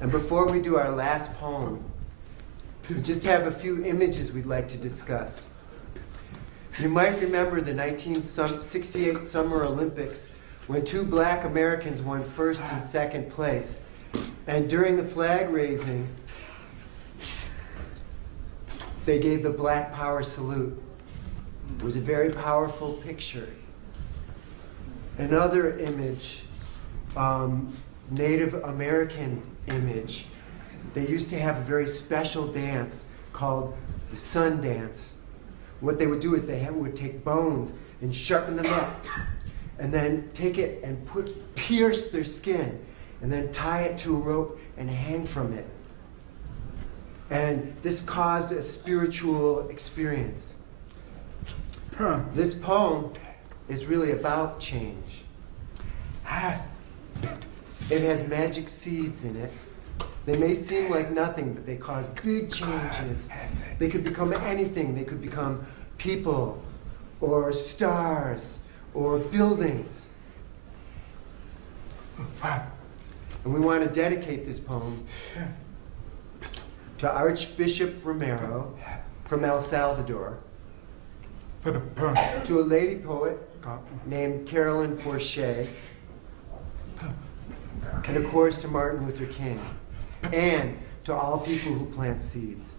And before we do our last poem, we just have a few images we'd like to discuss. You might remember the 1968 Summer Olympics when two black Americans won first and second place. And during the flag raising, they gave the Black Power salute. It was a very powerful picture. Another image, Native American image. They used to have a very special dance called the sun dance. What they would do is they would take bones and sharpen them up, and then take it and pierce their skin, and then tie it to a rope and hang from it. And this caused a spiritual experience. This poem is really about change. It has magic seeds in it. They may seem like nothing, but they cause big changes. They could become anything. They could become people, or stars, or buildings. And we want to dedicate this poem to Archbishop Romero from El Salvador, to a lady poet named Carolyn Forche, and of course to Martin Luther King, and to all people who plant seeds.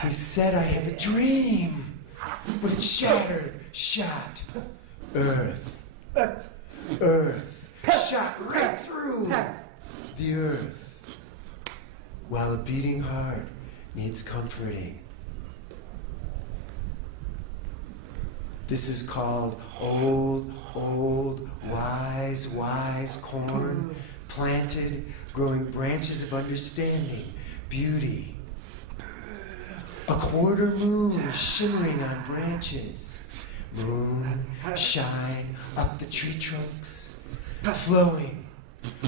He said, I have a dream, but it's shattered, shot, earth, shot right through the earth, while a beating heart needs comforting. This is called old, wise corn, planted, growing branches of understanding, beauty. A quarter moon is shimmering on branches. Moon, shine up the tree trunks, flowing,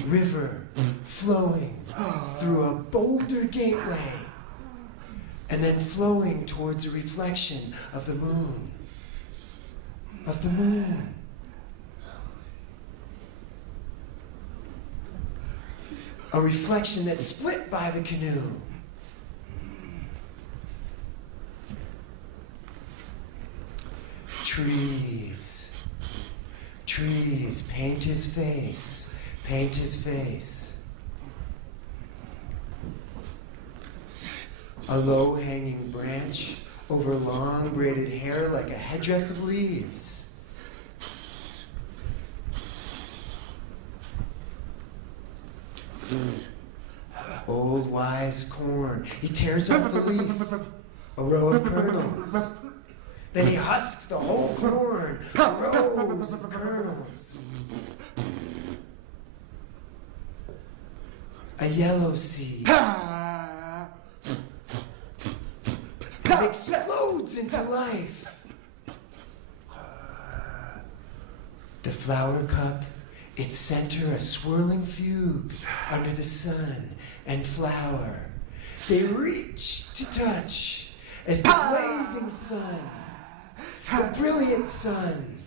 river, flowing through a boulder gateway, and then flowing towards a reflection of the moon. Of the moon. A reflection that's split by the canoe. Trees, trees, paint his face, paint his face. A low-hanging branch over long braided hair like a headdress of leaves. Old wise corn, he tears off the leaf, a row of kernels. Then he husks the whole corn, rows of kernels. A yellow seed. It explodes into life. The flower cup, its center a swirling fugue under the sun and flower. They reach to touch as the blazing sun, the brilliant sun,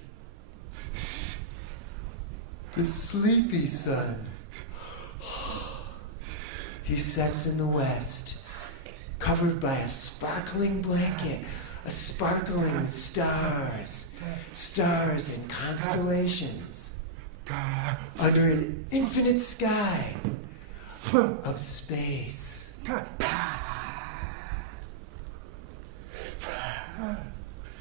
the sleepy sun. He sets in the west, covered by a sparkling blanket, a sparkling with stars, stars and constellations, under an infinite sky of space.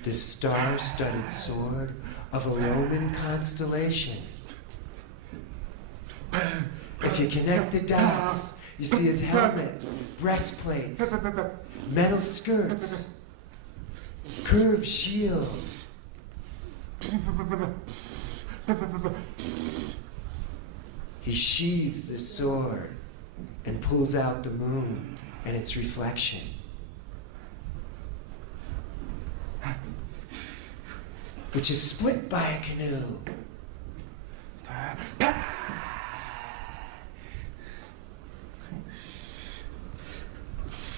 The star-studded sword of a Roman constellation. If you connect the dots, you see his helmet, breastplates, metal skirts, curved shield. He sheathes the sword and pulls out the moon and its reflection. Which is split by a canoe.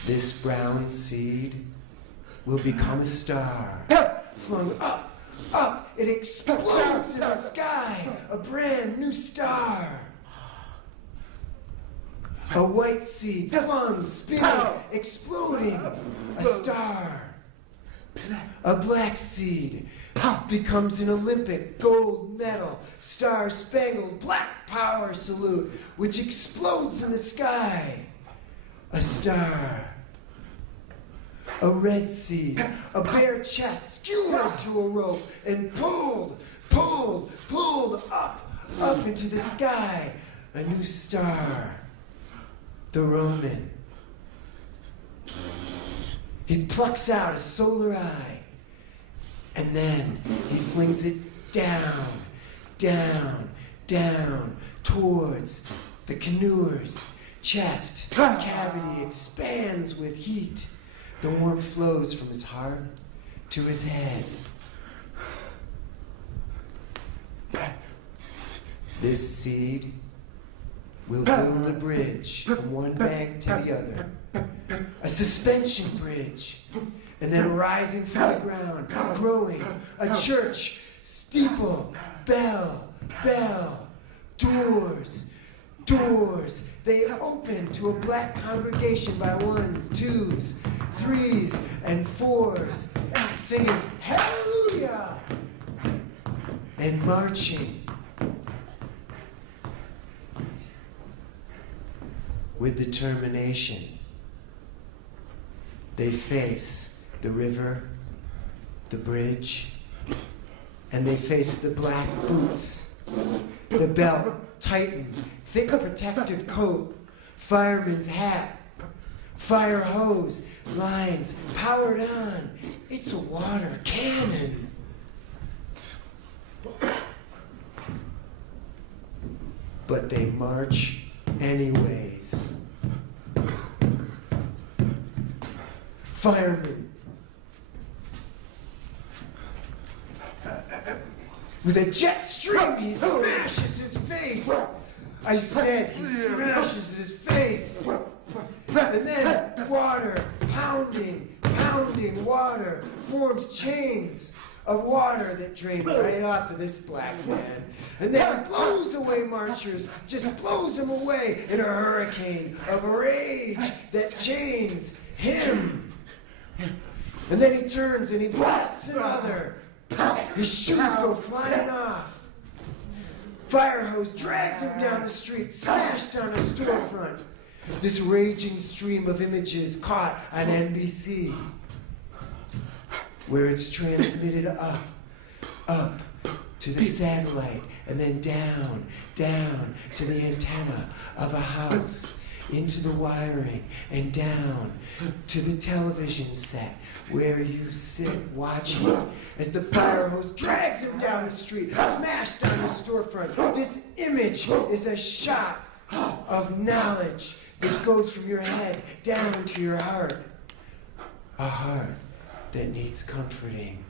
This brown seed will become a star. Flung up, up, it explodes in the sky. A brand new star. A white seed flung, spinning, exploding. A star. A black seed becomes an Olympic gold medal, star-spangled black power salute, which explodes in the sky. A star. A red seed, a bare chest skewered to a rope and pulled, pulled, pulled up, up into the sky. A new star. The Roman. He plucks out a solar eye, and then he flings it down, down, down, towards the canoeer's chest. Cavity expands with heat. The warmth flows from his heart to his head. This seed will build a bridge from one bank to the other. A suspension bridge, and then rising from the ground, growing, a church, steeple, bell, bell, doors, doors. They open to a black congregation by ones, twos, threes, and fours, singing hallelujah, and marching. With determination. They face the river, the bridge, and they face the black boots, the belt tightened, thick protective coat, fireman's hat, fire hose, lines powered on. It's a water cannon. But they march anyways. Fireman. With a jet stream, he smashes his face. I said he smashes his face. And then water, pounding, pounding water, forms chains of water that drain right off of this black man. And then he blows away marchers, just blows them away in a hurricane of rage that chains him. And then he turns and he blasts another. His shoes go flying off. Fire hose drags him down the street, smashed on a storefront. This raging stream of images caught on NBC, where it's transmitted up to the satellite, and then down, down to the antenna of a house, into the wiring, and down to the television set, where you sit watching as the fire hose drags him down the street, smashed on the storefront. This image is a shot of knowledge that goes from your head down to your heart. A heart that needs comforting.